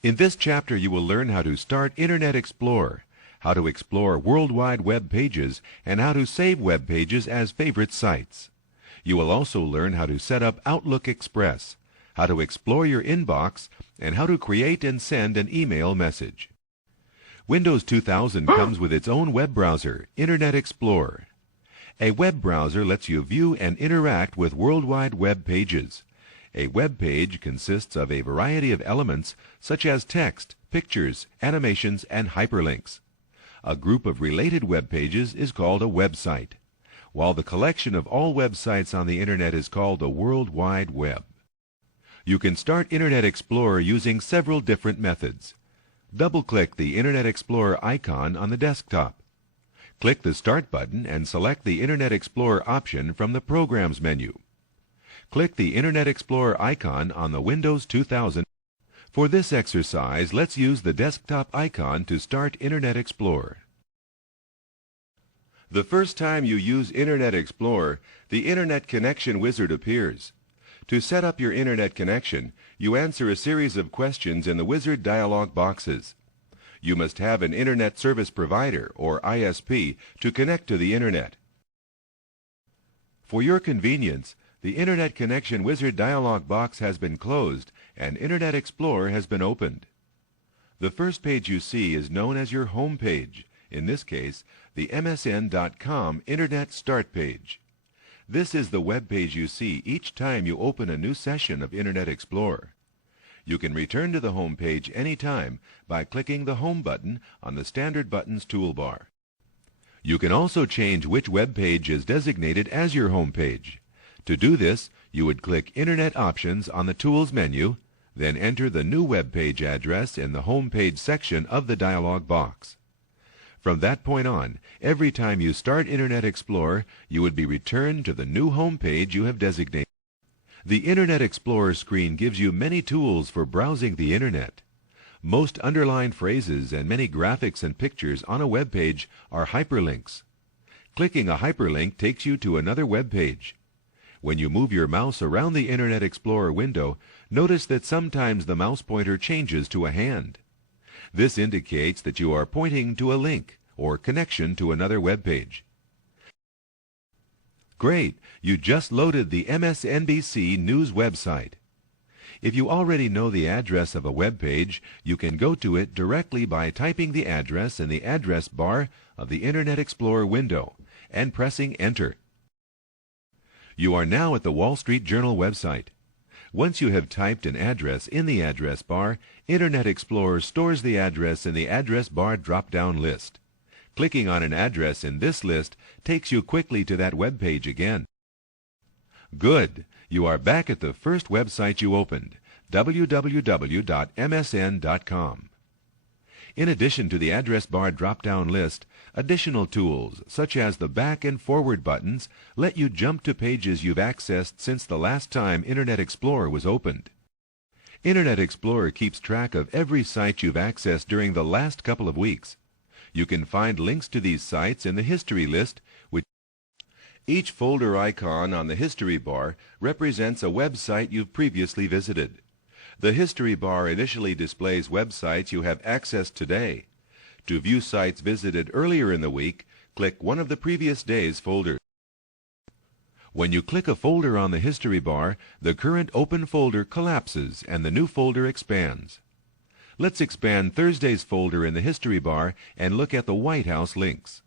In this chapter you will learn how to start Internet Explorer, how to explore World Wide Web pages, and how to save web pages as favorite sites. You will also learn how to set up Outlook Express, how to explore your inbox, and how to create and send an email message. Windows 2000 comes with its own web browser, Internet Explorer. A web browser lets you view and interact with World Wide Web pages. A web page consists of a variety of elements such as text, pictures, animations, and hyperlinks. A group of related web pages is called a website, while the collection of all websites on the Internet is called the World Wide Web. You can start Internet Explorer using several different methods. Double-click the Internet Explorer icon on the desktop. Click the Start button and select the Internet Explorer option from the Programs menu. Click the Internet Explorer icon on the Windows 2000. For this exercise, let's use the desktop icon to start Internet Explorer. The first time you use Internet Explorer, the Internet Connection Wizard appears. To set up your Internet connection, you answer a series of questions in the Wizard dialog boxes. You must have an Internet Service Provider, or ISP, to connect to the Internet. For your convenience, the Internet Connection Wizard dialog box has been closed and Internet Explorer has been opened. The first page you see is known as your home page, in this case, the MSN.com Internet Start page. This is the web page you see each time you open a new session of Internet Explorer. You can return to the home page anytime by clicking the Home button on the Standard Buttons toolbar. You can also change which web page is designated as your home page. To do this, you would click Internet Options on the Tools menu, then enter the new web page address in the Home page section of the dialog box. From that point on, every time you start Internet Explorer, you would be returned to the new home page you have designated. The Internet Explorer screen gives you many tools for browsing the Internet. Most underlined phrases and many graphics and pictures on a web page are hyperlinks. Clicking a hyperlink takes you to another web page. When you move your mouse around the Internet Explorer window, notice that sometimes the mouse pointer changes to a hand. This indicates that you are pointing to a link or connection to another web page. Great! You just loaded the MSNBC News website. If you already know the address of a web page, you can go to it directly by typing the address in the address bar of the Internet Explorer window and pressing Enter. You are now at the Wall Street Journal website. Once you have typed an address in the address bar, Internet Explorer stores the address in the address bar drop-down list. Clicking on an address in this list takes you quickly to that web page again. Good! You are back at the first website you opened, www.msn.com. In addition to the address bar drop-down list, additional tools, such as the back and forward buttons, let you jump to pages you've accessed since the last time Internet Explorer was opened. Internet Explorer keeps track of every site you've accessed during the last couple of weeks. You can find links to these sites in the History list, which each folder icon on the History bar represents a website you've previously visited. The History bar initially displays websites you have accessed today. To view sites visited earlier in the week, click one of the previous day's folders. When you click a folder on the History bar, the current open folder collapses and the new folder expands. Let's expand Thursday's folder in the History bar and look at the White House links.